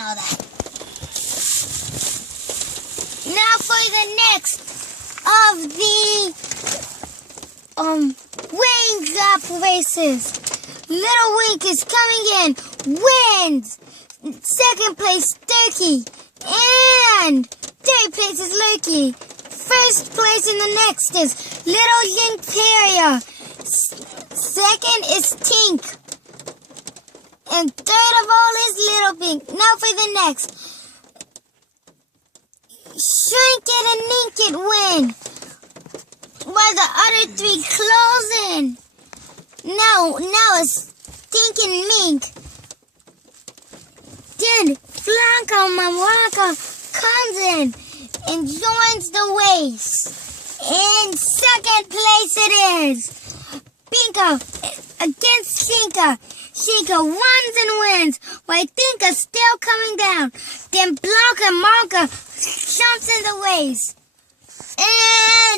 know that. Now for the next of the Raindrop Races. Little Wink is coming in, wins. Second place, Turkey. And third place is Lurky. First place in the next is Little Link Terrier. Second is Tink. And third of all is Little Pink. Now for the next. Shrink It and Nink It win. While the other three close in. Now it's Tink and Mink. Then Blanca Mamaka comes in and joins the race. In second place it is Pinka against Shinka. Shinka runs and wins, while Tinka's still coming down. Then Blanca Monka jumps in the race. And